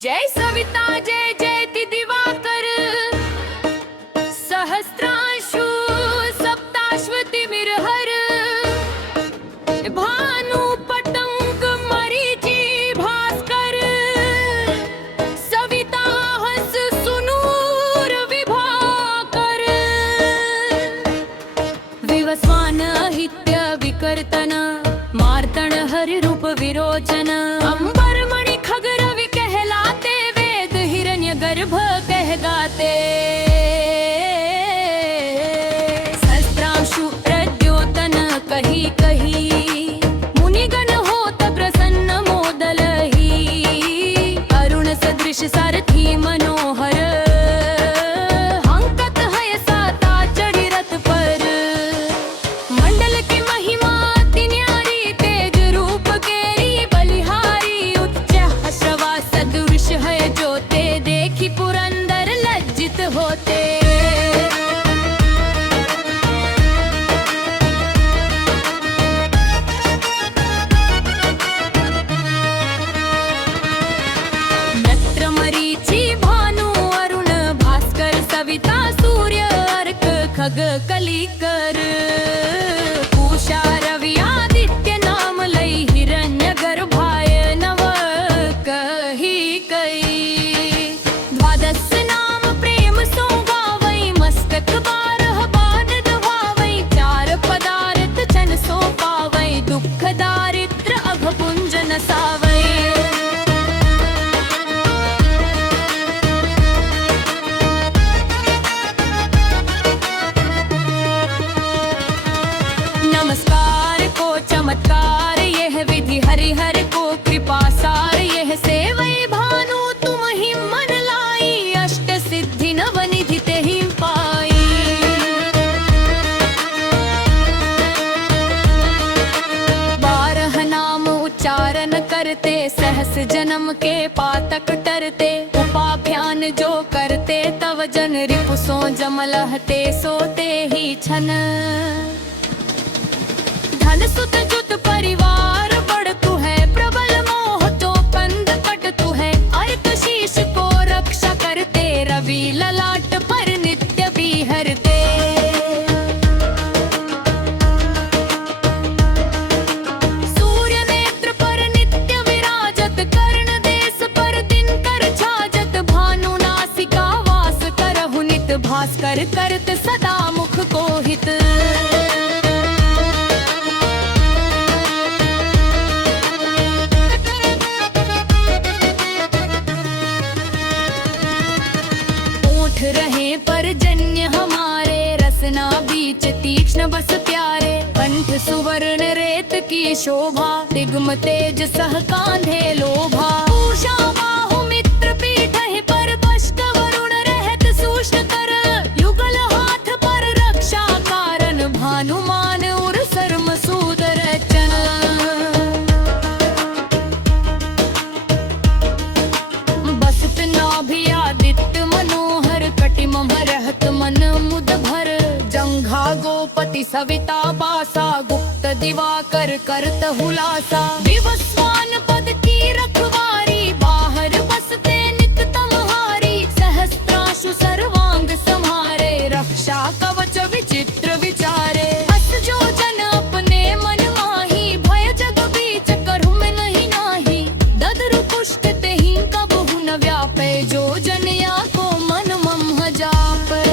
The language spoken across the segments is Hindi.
जय सविता जय जयति दिवाकर सहस्रांशु सप्ताश्वति मिरहर भानु पतंग मरीचि भास्कर सविता हंस सुनूर विभाकर विवस्वान अहित्य विकर्तन मार्तण हरि रूप विरोचन अंबर मणि खग रवि कहलाते वेद हिरण्य गर्भ कह गाते सहस्त्रांशु प्रद्योतन कही कही मुनिगण होत प्रसन्न मोदलहि अरुण सदृश सारथी मनोहर हंकत है साता चढ़ी रथ पर मंडल की महिमा अति न्यारी तेज रूप केरी बलिहारी उच्च श्रवा सदृश है जोते देखी पुरंदर लज्जित होते नत्र मरीचि भानु अरुण भास्कर सविता सूर्य अर्क खग कलिकर पूषा रवि आदित्य नाम लई हिरण्य गर्भाय नव कही कई द्वादश नाम प्रेम सो गावई मस्तक बारह बाद दवावई चार पदार्थ छन सो पावई दुख दारिद्र अघ पुंज नसावई नमस्कार को चमत्कार यह विधि हरिहर को कृपा सार यह सेवै भानु तुम ही मन लाई अष्ट सिद्धि नव निधि तेहि पाई बारह नाम उच्चारण करते सहस जन्म के पातक टरते उपाभ्यान जो करते तव जन रिपु सो जमलहते सोते ही छन धन सुत जुत परिवार बड़ तू है प्रबल मोह तो कंद कट तू है अर्क शीश को रक्षा करते रवि ललाट पर नित्य बिहरते सूर्य नेत्र पर नित्य विराजत कर्ण देश पर दिन कर छाजत भानु नासिका वास करहु नित भास्कर करत सदा मुख को हित रहे परजन्य हमारे रसना बीच तीक्ष्ण बस प्यारे कंठ सुवर्ण रेत की शोभा दिग्म तेज सह कांधे लोभा पूषा बाहु मित्र पीठ है पर बष्ट वरुण रहत सूक्ष्म कर युगल हाथ पर रक्षा कारण भानुमान उर सर्म सूदर चन बसत नाभि आदित्य मनोहर कटिम रहत मन मुद भर जंघा गोपति सविता बासा गुप्त दिवाकर करत हुलासा विवस्वान पद की रखवारी बाहर बसते नित तमहारी सहस्त्रांशु सर्वांग सम्हारे रक्षा कवच विचित्र विचारे अस जो जन अपने मन माही भय जग बीच करहु में नहीं नाही ददरु पुष्ट तेहि कबहु न व्यापे जो जन या को मन मम जापे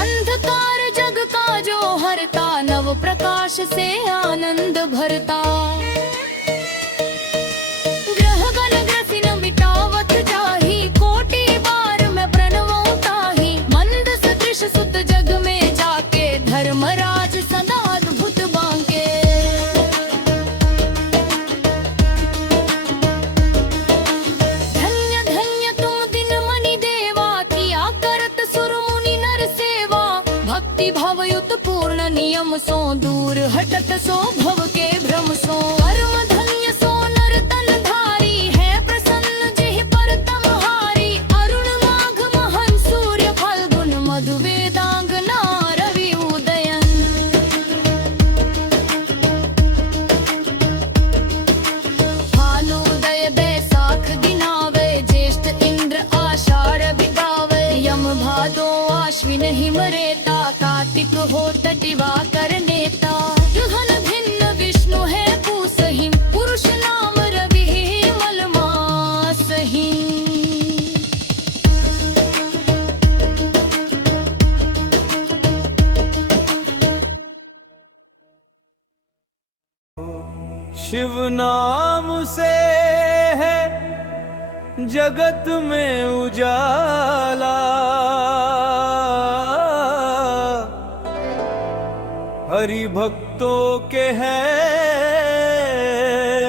अंधकार जग का जो हरता नव प्रकाश से आनंद भरता ग्रह गण ग्रसिन मिटावत जाहि कोटि बार मैं प्रणवऊं ताहि मंद सदृश सुत जग में जाके धर्मराज सदा अद्भुत बांके धन्य धन्य तुम दिन मणि देवा किया करत सुर मुनि नर सेवा भक्ति भवयुत पूर्ण नियम सो दूर हटत सो भव के भ्रम सो दिवाकर नेता गहन भिन्न विष्णु है पूसहीन पुरुष नाम रवि मलमासहीन शिव नाम से है जगत में उजाला, हरि भक्तों के है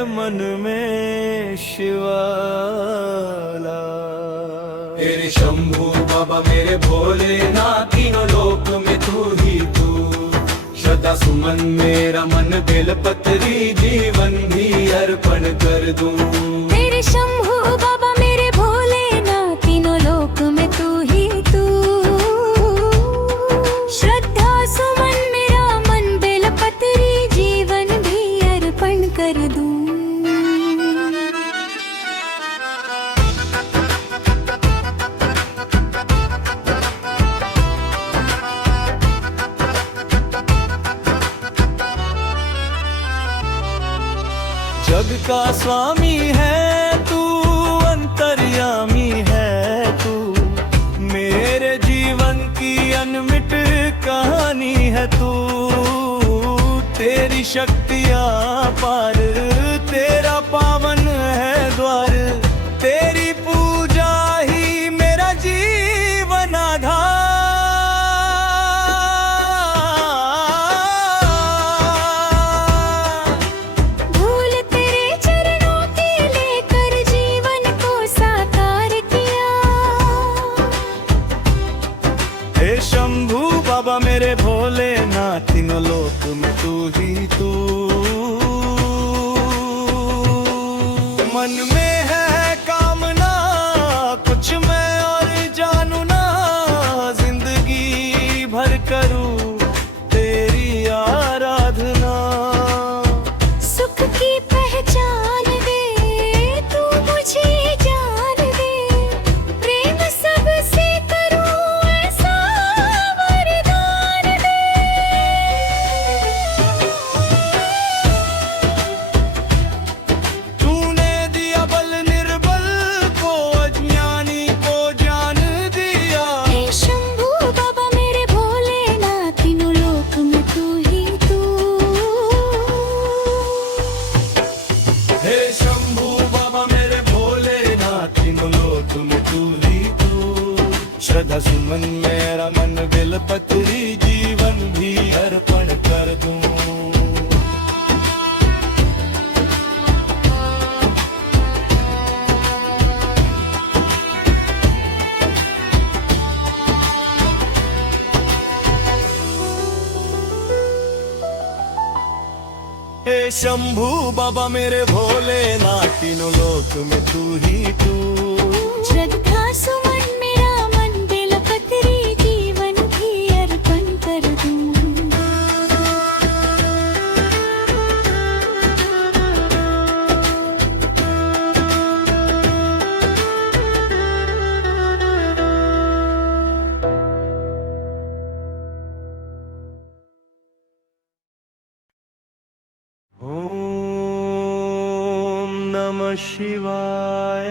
मन में शिवाला। तेरे शंभू बाबा मेरे भोलेनाथ तीनों लोक में तू ही तू, श्रद्धा सुमन मेरा मन बेलपत्री जीवन भी अर्पण कर दूं। तेरे शंभू बाबा मेरे भोलेनाथ तीनों लोक में तू ही तू, श्रद्धा सुमन मेरा मन बेलपत्री जीवन भी अर्पण कर दूं। जग का स्वामी है तू, अंतर्यामी है तू, मेरे जीवन की अनमिट कहानी है तू। तेरी शक्तियाँ पार, तेरा पावन है द्वार, तेरी पूजा ही मेरा जीवन आधार। शंभू बाबा मेरे भोलेनाथ तीनों लोक में तू ही तू, मन में है कामना कुछ मैं और जानू ना, जिंदगी भर करूं तेरी आराधना। सुख की पहचान दे तू मुझे जान दे, प्रेम सबसे श्रद्धा सुमन मेरा मन बेलपत्री जीवन भी अर्पण कर दूं। हे शंभू बाबा मेरे भोलेनाथ तीनों लोक में तू ही तू, श्रद्धा सुमन मेरा मन बेलपत्री जीवन भी अर्पण कर दूं। नमः शिवाय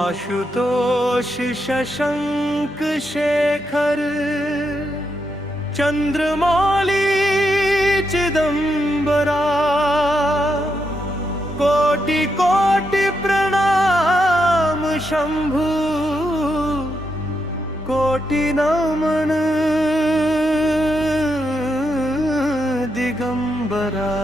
आशुतोष शशंक शेखर चंद्रमौली चिदंबरा, कोटि कोटि प्रणाम शंभु कोटि नमन दिगंबरा।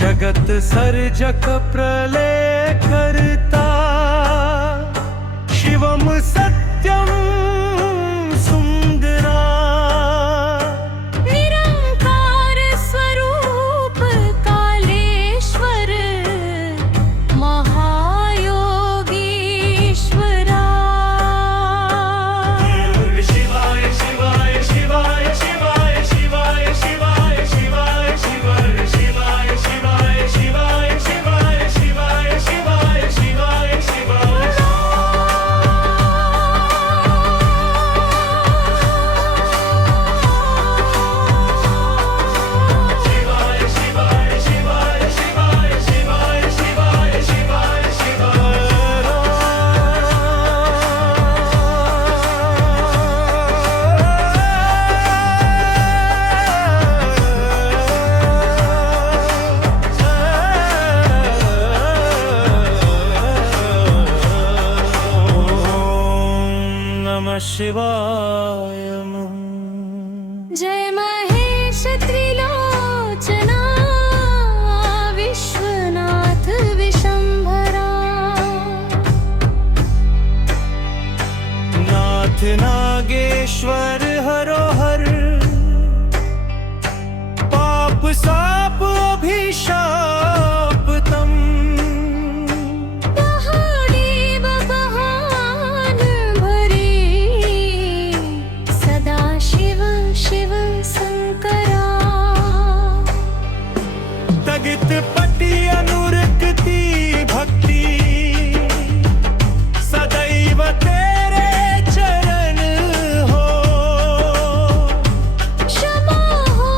जगत सर्जक प्रलय करता, शिवम सत्यम सुंदरा, निरंकार स्वरूप कालेश्वर महायोगीश्वरा। शिवायम्। जय महेश त्रिलोचना विश्वनाथ विशंभरा। नाथ नागेश्वर हरोहर, पाप साप अभिशाप तम। महादेव बहान भरे, सदा शिव शिव शंकरा। तगित पति अनुरक्ति भक्ति, सदैव तेरे चरण हो। क्षमा हो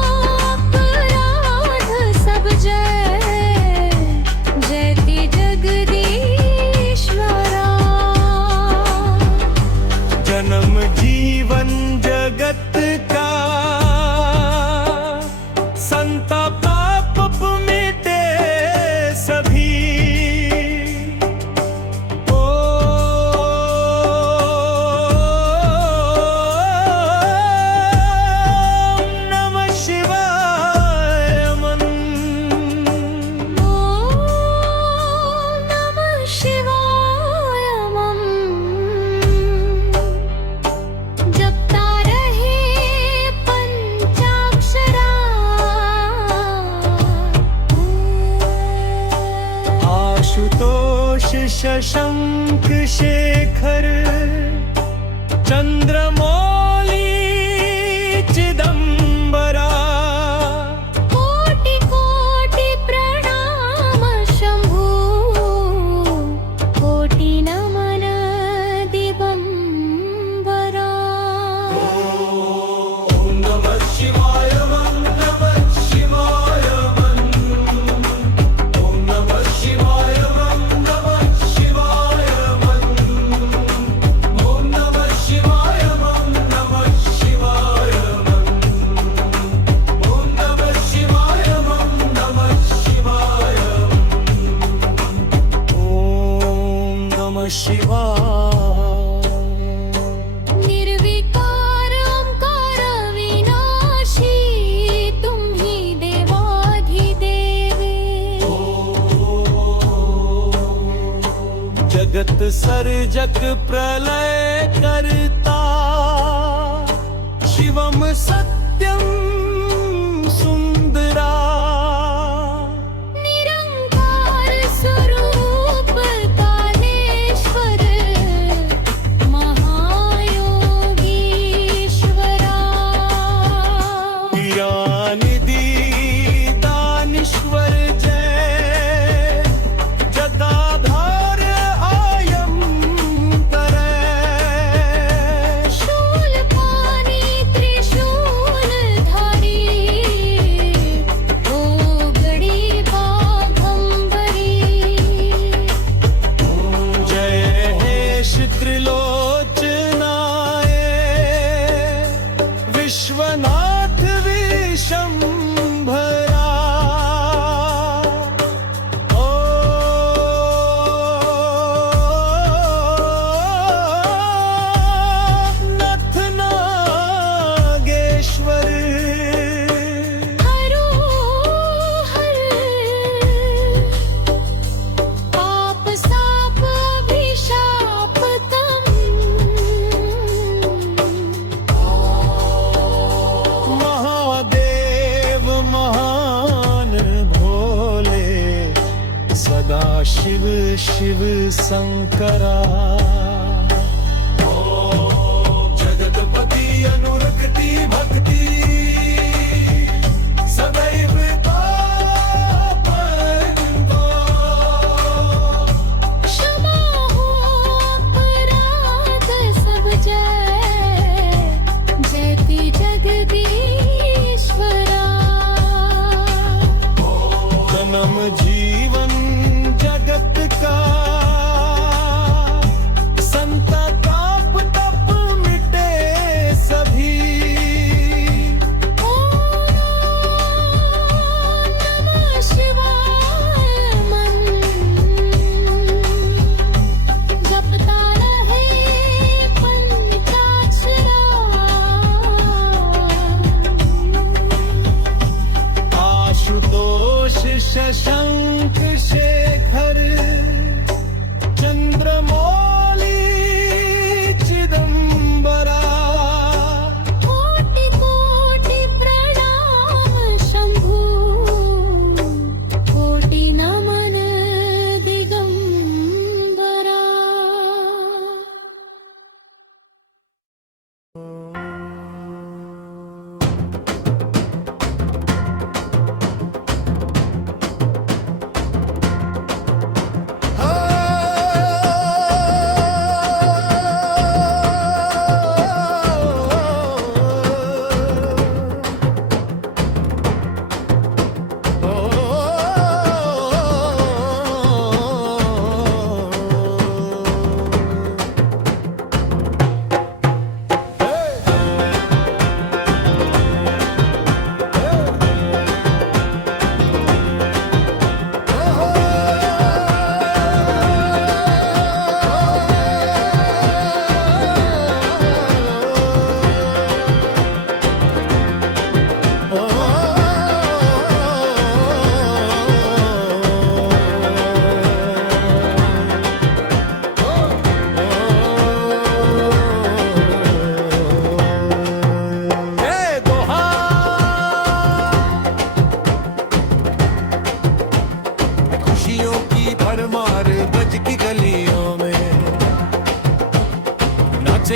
अपराध सब, जय जयति जगदीश्वरा। जन्म जीवन जगत का, संताप पाप मिटे सभी। ओम नमः शिवाय मन। ओम नमः शिवाय मम। जपता रहे पंचाक्षरा। आशुतोष शशंक शेखर, चंद्रमौली चिदंबरा। कोटि कोटि प्रणाम शंभु, कोटि नमन दिगंबरा। ओम नमः शिवाय ओम नमः शिवाय ओम नमः शिवाय ओम नमः शिवाय ओम नमः शिवाय ओम नमः शिवाय ओम नमः शिवाय ओम नमः शिवाय। ओम नमः शिवाय। निर्विकार ओंकार विनाशी, तुम ही देवाधिदेव। जगत सर्जक प्रलय करता, शिवम सत्यम सुंदरा। निरंकार स्वरूप कालेश्वर, महायोगीश्वरा। निधि दानीश्वर जय, जटाधार आयम करे। शूलपाणि त्रिशूलधारी, ओ गणी बाघंबरी। जय हेश त्रिलोचनाय, विश्वनाथ विशंभरा। ओ नाथ नागेश्वर, हरो हर पाप साप अभिशाप तम। महादेव महान भोले, सदा शिव शिव शंकरा। जगतपति अनुरक्ति भक्ति, सदैव तापनको। क्षमा हो अपराध सब, जय जयति जगदीश्वरा। जन्म जीवन जगत का,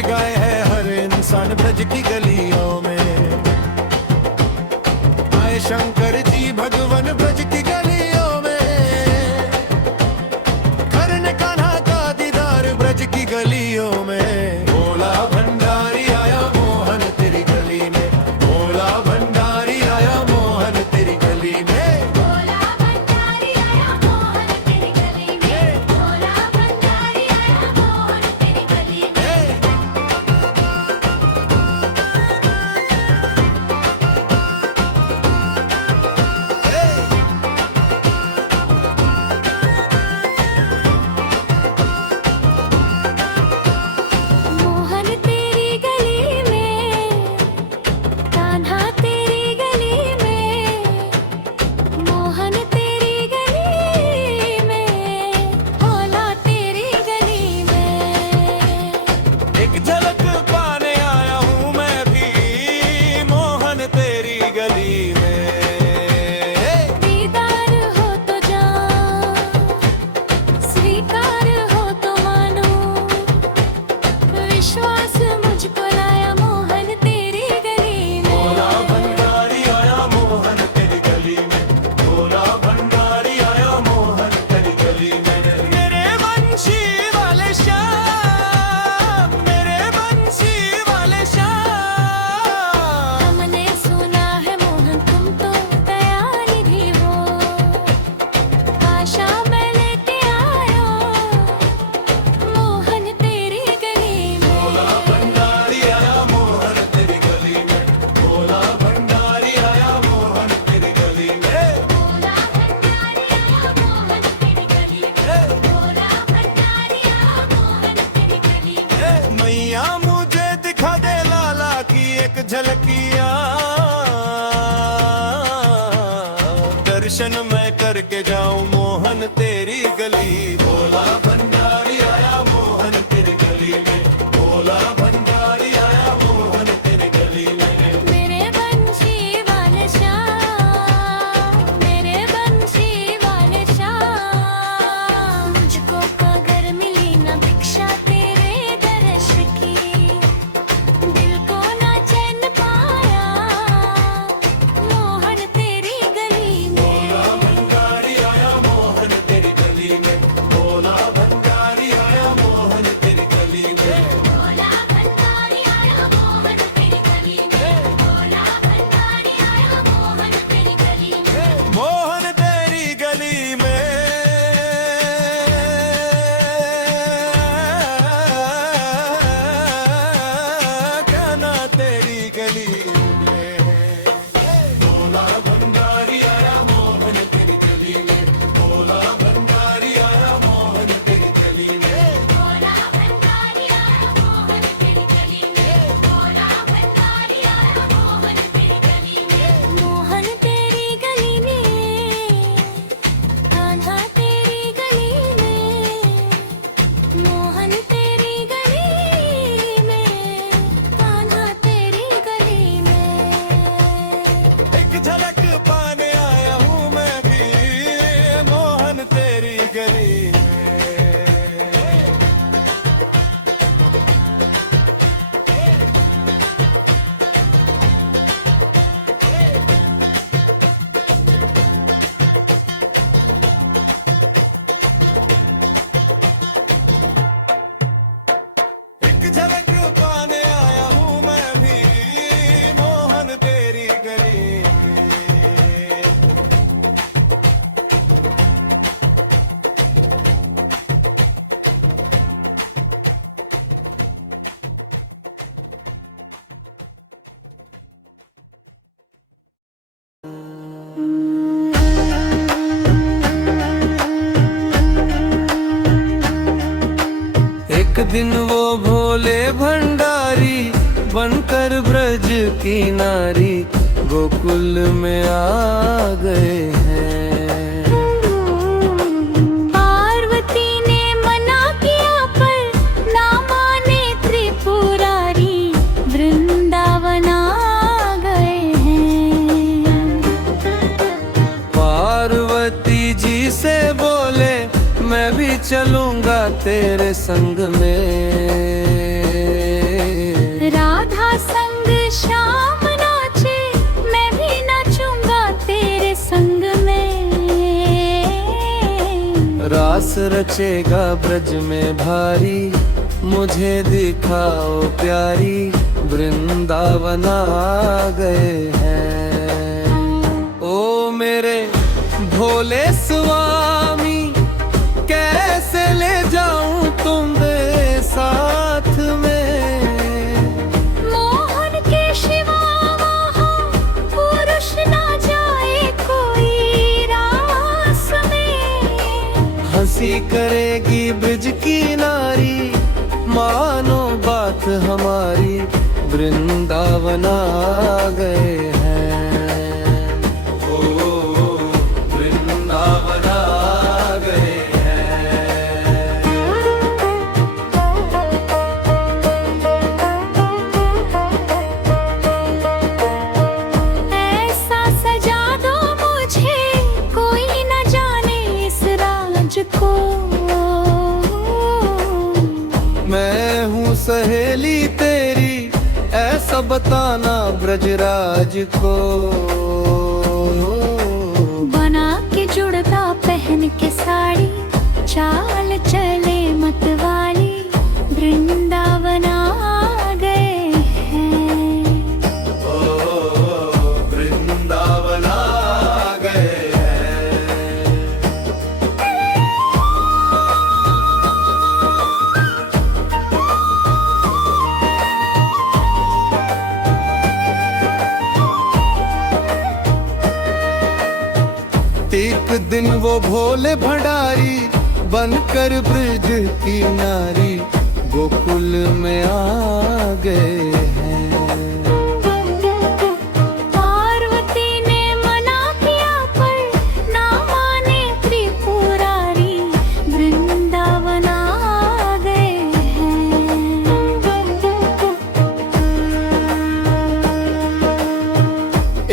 गाए है हर इंसान ब्रज की गलियों में। आए शंकर जी भगवान ब्रज की गलियों में, करने कान्हा का दीदार ब्रज की गलियों में। भोला भंडारी आया मोहन तेरी गली में, भोला भंडारी आया मोहन तेरी गली में। भोला भंडारी आया मोहन तेरी गली में, भोला भंडारी आया मोहन तेरी गली में। मोहन तेरी गली में, कान्हा तेरी गली में, मोहन तेरी गली में, भोला तेरी गली में। एक झलक पाने आया हूँ मैं भी मोहन तेरी गली में। दीदार हो तो जान, स्वीकार हो तो मानो, विश्वास मुझको लाया मोहन तेरी गली में। भोला भंडारी आया मोहन तेरी गली में, भोला भंडारी आया मोहन तेरी गली में। मेरे बंशी वाले श्याम, मेरे बंशी वाले श्याम। हमने सुना है मोहन तुम तो दयानिधि हो, आशा मैं लेके आयो मोहन तेरी गली में। भोला भंडारी आया मोहन तेरी गली में, भोला भंडारी आया मोहन तेरी गली में। भोला भंडारी आया मोहन तेरी गली में, भोला भंडारी आया मोहन तेरी गली में। मैया मुझे दिखा दे लाला की एक झलकिया, दर्शन मैं करके जाऊं मोहन तेरी गली। भोला भंडारी आया मोहन तेरी गली में, भोला भंडारी आया मोहन तेरी गली में। मेरे बंशी वाले श्याम, मेरे बंशी वाले श्याम। मुझको अगर मिली ना भिक्षा तेरे दर्श की, दिल को ना चैन पाया मोहन तेरी गली में। भोला भंडारी आया मोहन तेरी गली में, भोला भंडारी आया मोहन तेरी गली में। भोला भंडारी आया मोहन तेरी गली में, भोला भंडारी आया मोहन तेरी गली में। मोहन तेरी गली में, कान्हा तेरी गली में। भोला भंडारी आया मोहन तेरी गली में, भोला भंडारी आया मोहन तेरी गली में। भोला भंडारी आया मोहन तेरी गली में, भोला भंडारी आया मोहन तेरी गली में। मोहन तेरी गली में, कान्हा तेरी गली में, मोहन तेरी गली में, कान्हा तेरी गली में। एक झलक पाने आया हूँ मैं भी मोहन तेरी गली में। एक झलक पाने आया हूँ मैं भी मोहन तेरी गली में। एक दिन वो भोले भंडारी बनकर ब्रज की नारी गोकुल में आ गए हैं। पार्वती ने मना किया पर ना माने त्रिपुरारी, वृंदावन आ गए हैं। पार्वती जी से बोले मैं भी चलूंगा तेरे संग में। रास रचेगा ब्रज में भारी, मुझे दिखाओ प्यारी, वृंदावन आ गए हैं। ओ मेरे भोले स्वामी, कैसे ले जाऊं तुम्हें साथ में। मोहन के शिवा वहाँ पुरुष ना जाए कोई रास में। हंसी करेगी ब्रिज की नारी, मानो बात हमारी, वृंदावन आ गए हैं। ओ वृंदावन आ गए हैं। ऐसा सजा दो मुझे, कोई न जाने इस राज को। मैं हूँ सहेली तेरी, ऐसा बताना ब्रजराज को। बना के जुड़ता पहन के साड़ी, चाल चले मतवाली, वृंदावन आ गए हैं। ओ वृंदावन आ गए हैं। एक दिन वो भोले भंडारी, बनकर ब्रज की नारी, गोकुल में आ गए हैं। पार्वती ने मना किया पर ना माने त्रिपुरारी, वृंदावन आ गए हैं।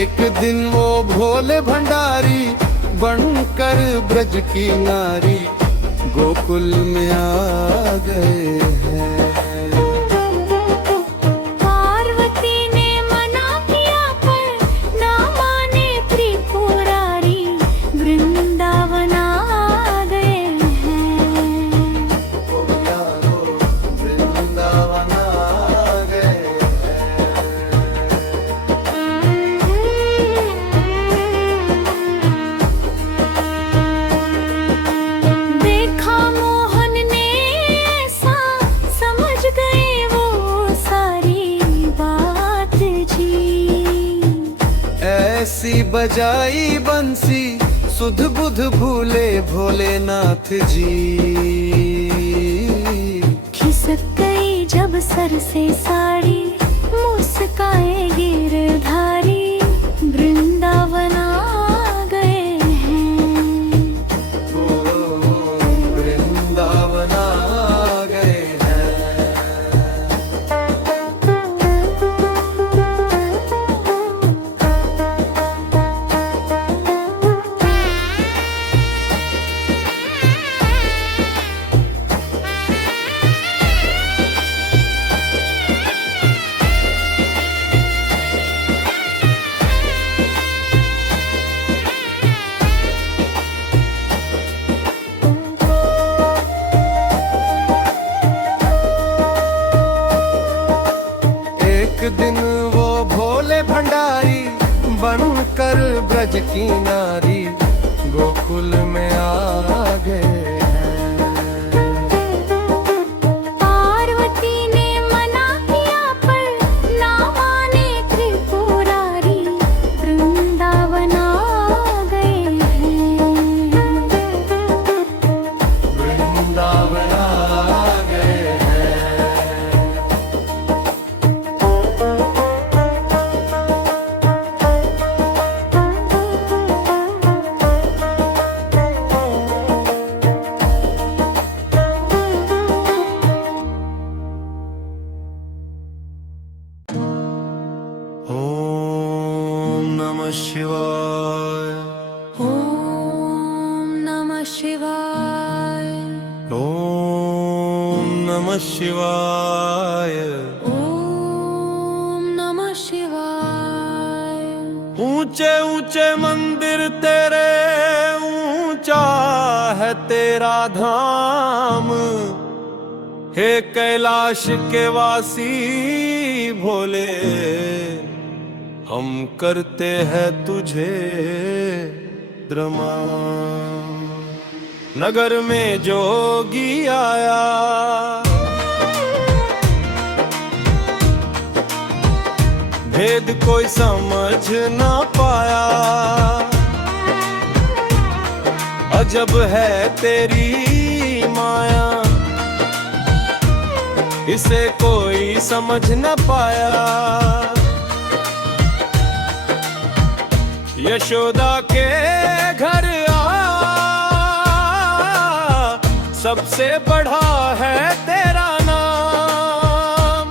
एक दिन वो भोले भंडारी, बनकर ब्रज की नारी, गोकुल में आ गए हैं। पार्वती ने मना किया पर ना माने त्रिपुरारी, वृंदावन आ गए हैं। वृंदावन आ गए देखा मोहन ने ऐसा, समझ गए वो सारी बात जी। ऐसी बजाई बंसी, सुध बुध भूले भोलेनाथ जी। खिसक गई जब सर से साड़ी, मुस्काए गिरधारी, वृंदावन आ गए हैं। वृंदावन आ गए हैं। एक दिन वो भोले भंडारी, बनकर ब्रज की नारी, गोकुल में आ गए हैं। पार्वती ने मना किया पर ना माने त्रिपुरारी, वृंदावन आ गए हैं। वृंदावन आ गए हैं। ओम नमः शिवाय। ओम नमः शिवाय। ओम नमः शिवाय। ओम नमः शिवाय। ऊंचे ऊंचे मंदिर तेरे, ऊंचा है तेरा धाम, हे कैलाश के वासी भोले, हम करते हैं तुझे द्रमान। नगर में जोगी आया, भेद कोई समझ ना पाया, अजब है तेरी माया, इसे कोई समझ न पाया। यशोदा के घर सबसे बड़ा है तेरा नाम,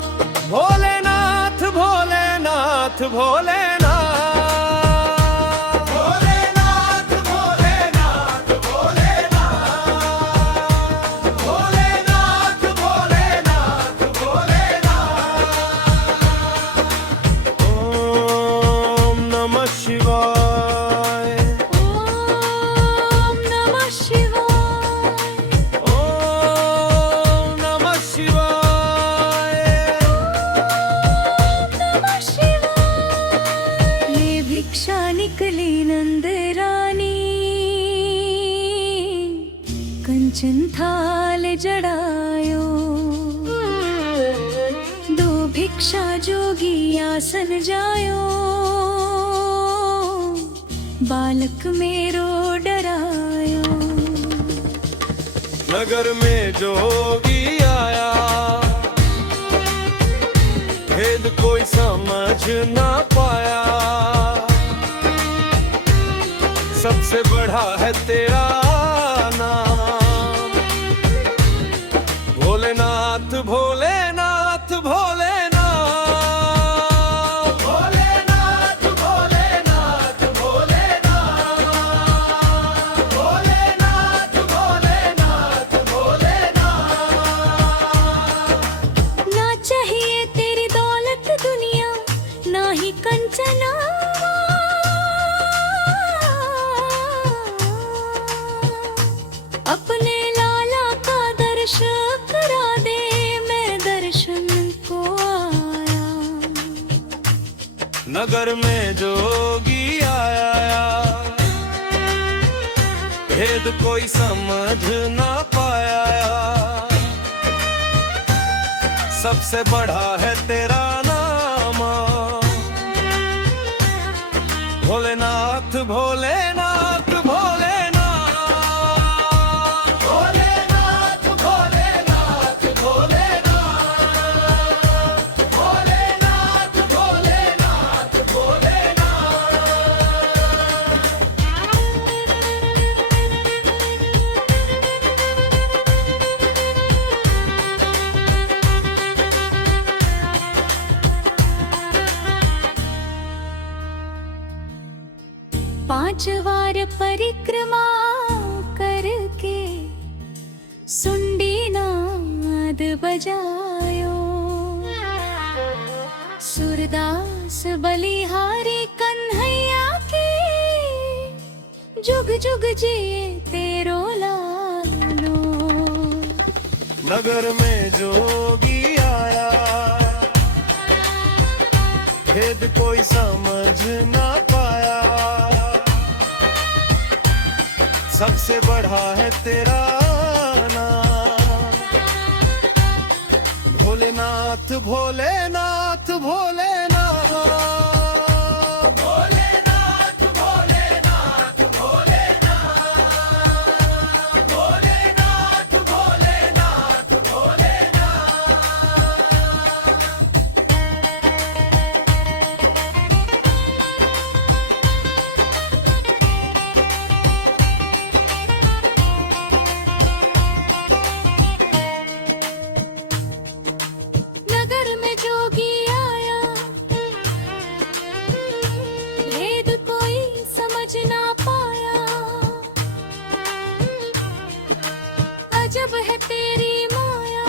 भोलेनाथ भोलेनाथ भोलेनाथ भोलेनाथ भोलेनाथ भोलेनाथ भोलेनाथ भोलेनाथ भोलेनाथ। ओम नमः शिवाय, ओम नमः शिवाय, ओम नमः शिवाय। नमः शिवाय। ये भिक्षा निकली नंद रानी, कंचन थाल जड़ायो, दो भिक्षा जोगी आसन जायो, बालक मेरो डरायो। नगर में जोगी आया, भेद कोई समझ ना पाया, सबसे बड़ा है तेरा नाम, भोलेनाथ भोलेनाथ भोलेनाथ भोलेनाथ भोलेनाथ भोलेनाथ भोलेनाथ भोलेनाथ भोलेनाथ। ना चाहिए तेरी दौलत दुनिया, ना ही कंचना, अपने लाला का दर्शन करा दे, मैं दर्शन को आया। नगर में जोगी आया, भेद कोई समझ ना पाया, सबसे बड़ा है तेरा नाम, भोलेनाथ भोलेनाथ भोलेनाथ भोलेनाथ भोलेनाथ भोलेनाथ भोलेनाथ भोलेनाथ पांच बार परिक्रमा करके सुंडी नाद बजायो, सूरदास बलिहारी कन्हैया के, जुग जुग जिए तेरो लालो। नगर में जोगी आया, भेद कोई समझ ना पाया, सबसे बड़ा है तेरा नाम, भोलेनाथ भोलेनाथ भोलेनाथ भोलेनाथ भोलेनाथ भोलेनाथ भोलेनाथ भोलेनाथ नगर में जोगी आया, भेद कोई समझ ना पाया, अजब है तेरी माया,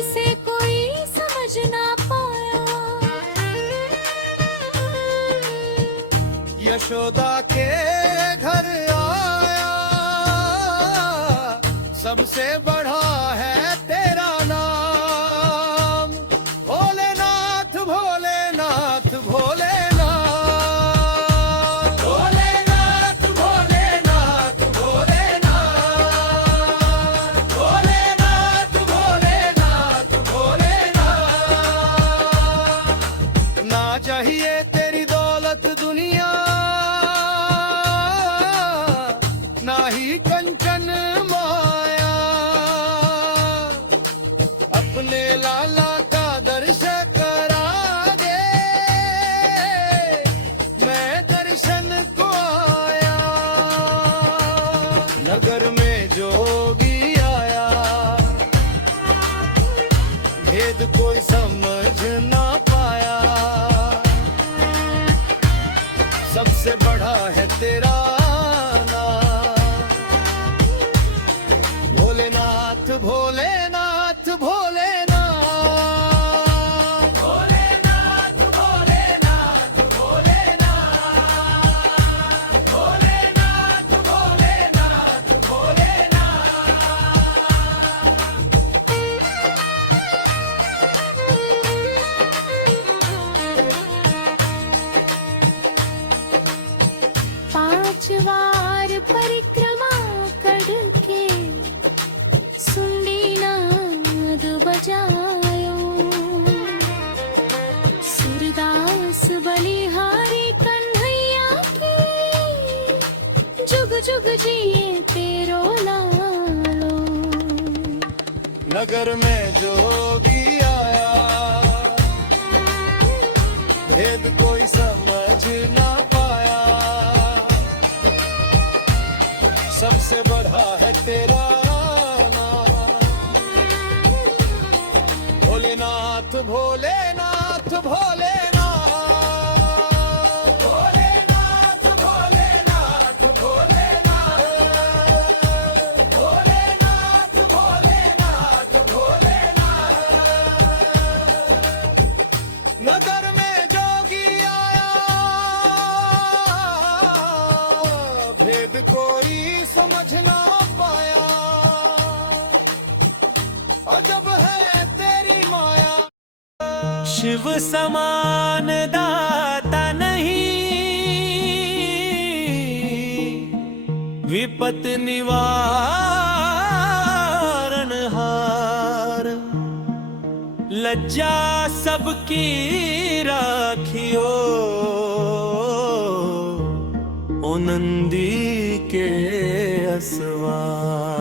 इसे कोई समझ ना पाया। यशोदा के घर आ सबसे बड़ा है तेरा नाम, भोलेनाथ भोलेनाथ भोलेनाथ, भोलेनाथ भोलेनाथ भोलेनाथ, भोलेनाथ भोलेनाथ भोलेनाथ। ना चाहिए तेरी दौलत दुनिया, ना ही कंचन माया, अपने लाला का दर्शन करा दे, मैं दर्शन को आया। नगर में जोगी आया, भेद कोई समझ ना पाया, सबसे बड़ा है तेरा भोलेनाथ भोलेनाथ भोलेनाथ, भोलेनाथ भोलेनाथ भोलेनाथ, भोलेनाथ भोलेनाथ भोलेनाथ। 5 बार परिक्रमा करके सुंडी नाद बजायो, सूरदास बलिहारी कन्हैया की, जुग जुग जिए तेरो लालो। नगर में जोगी आया, भेद कोई समझ ना पाया, सबसे बड़ा है तेरा भोलेनाथ भोलेनाथ भोलेनाथ, भोलेनाथ भोलेनाथ भोलेनाथ, भोलेनाथ भोलेनाथ भोलेनाथ। नगर में जोगी आया, भेद कोई समझ ना पाया, अजब है शिव समान दाता नहीं, विपत निवारण हार, लज्जा सबकी राखियो, ओ नंदी के असवार।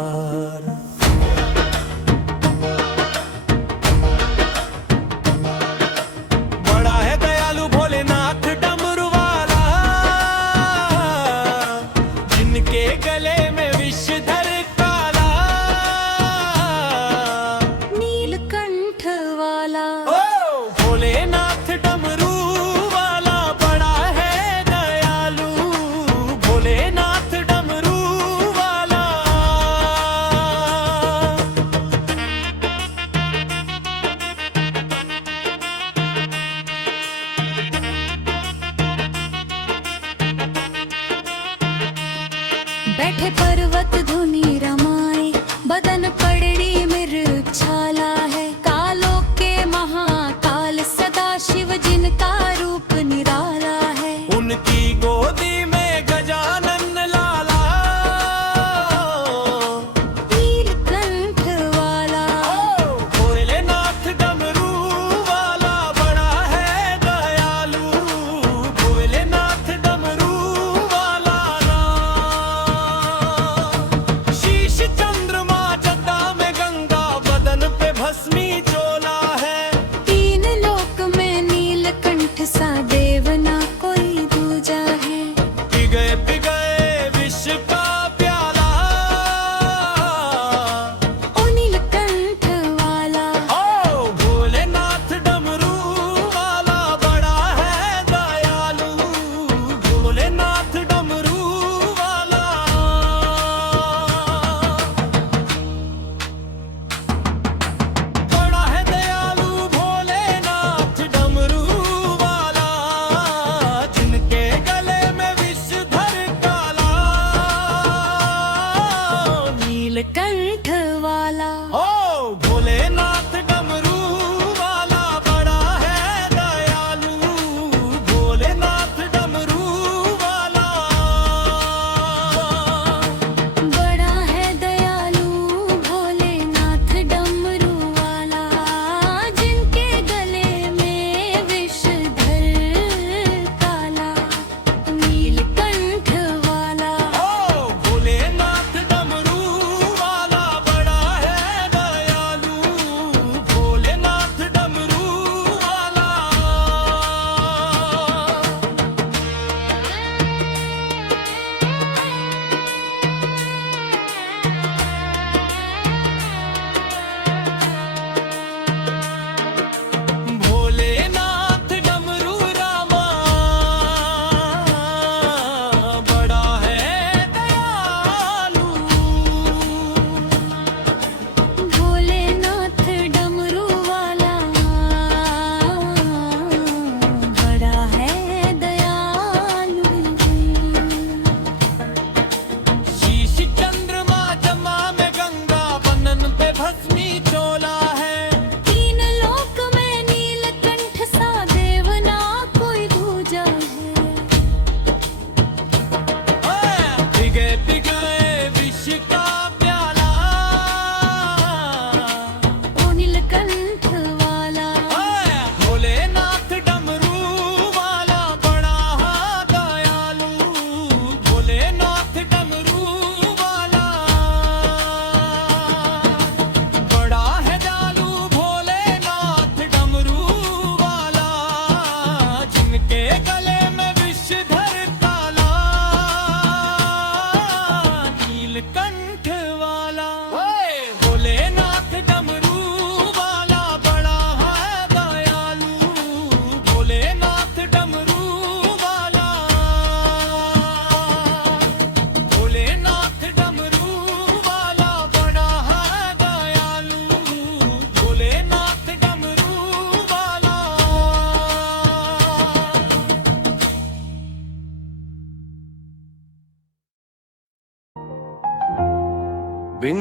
बैठे पर्वत धुनी रमाए, बदन पड़ड़ी मिर्छाला है, कालों के महाकाल सदा शिव जिनका रूप निराला है। उनकी गोदी में गजानन लाला, नीलकंठ वाला, भोलेनाथ डमरू वाला बड़ा है दयालु, भोलेनाथ डमरू वाला नाम। बिन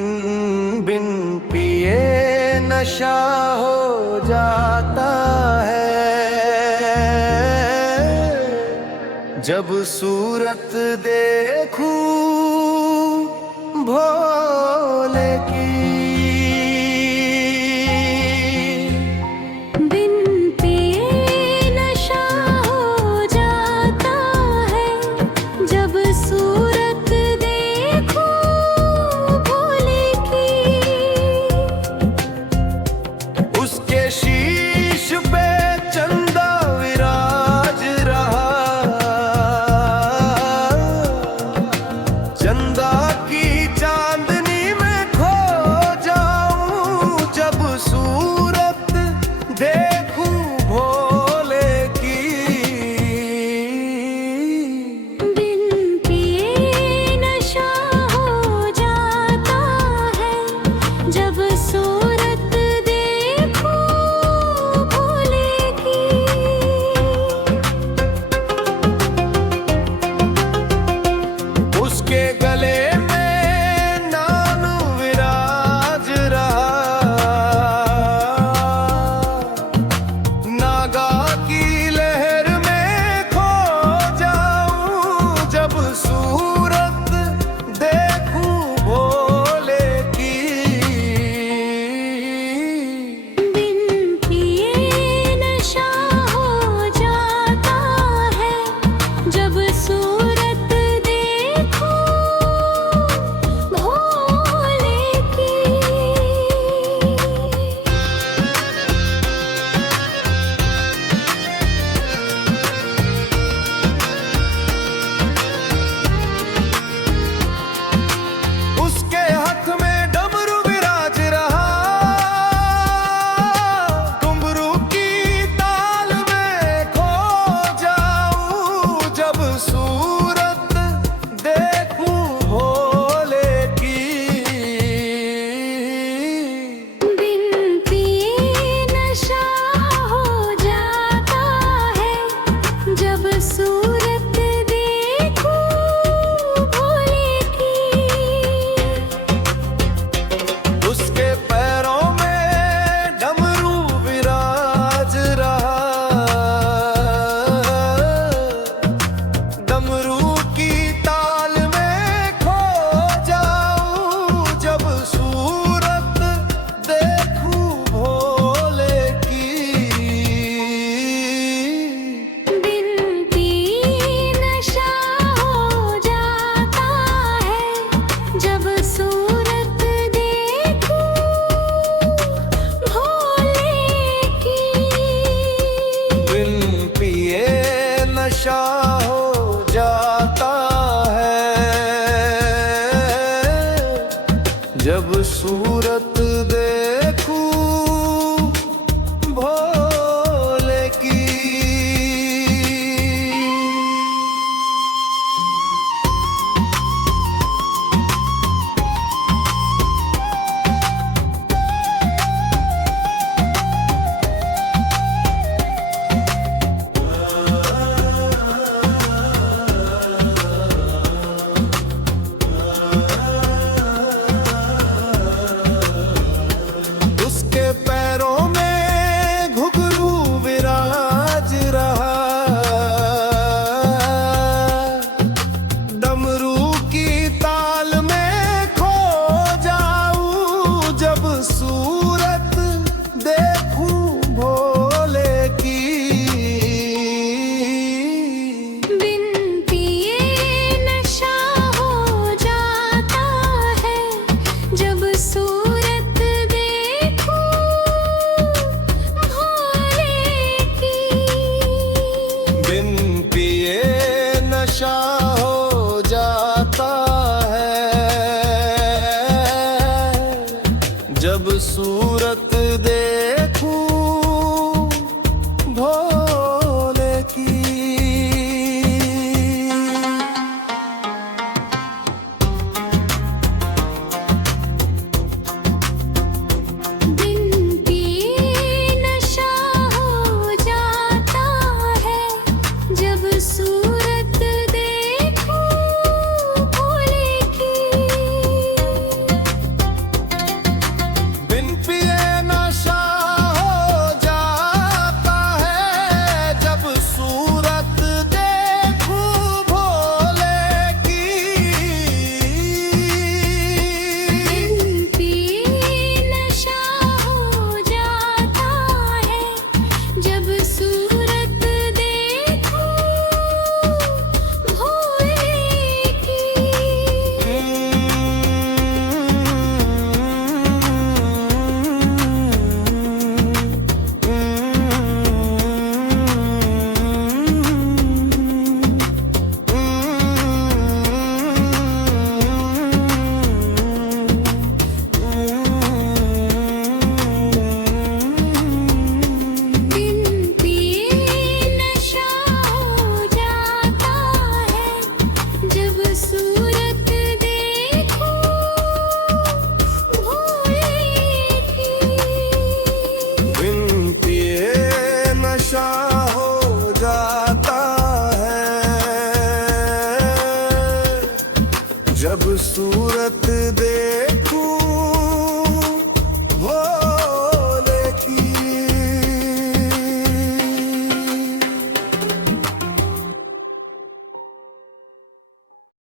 बिन पिए नशा हो जाता है, जब सूरत देखूं भोले की। बिन पिए नशा हो जाता है, जब सूरत देखूं भोले की। उसके शीश पे चंदा विराज रहा, चंदा की चांदनी में खो जाऊं, जब सूरत देखूं भोले की। बिन पिए नशा हो जाता है, जब सूरत देखूं भोले की। उसके गले में नाम विराज रहा, नागा की लहर में खो जाऊं, जब सूरत देखूं भोले की। बिन पिए नशा हो जाता है, जब सूरत देखूं भोले की। उसके हाथ में डमरू विराज रहा, डुमरू की ताल में खो जाऊं, जब सूरत देखूं भोले की। बिन पिए नशा हो जाता है, जब सूरत देखूं भोले की। उसके पैरों में डमरू विराज रहा, डमरू की ताल में खो जाऊं, जब सूरत देखूं भोले की। बिन पिए नशा हो जाता है, जब सूरत देखूं भोले की। बिन पिए नशा हो जा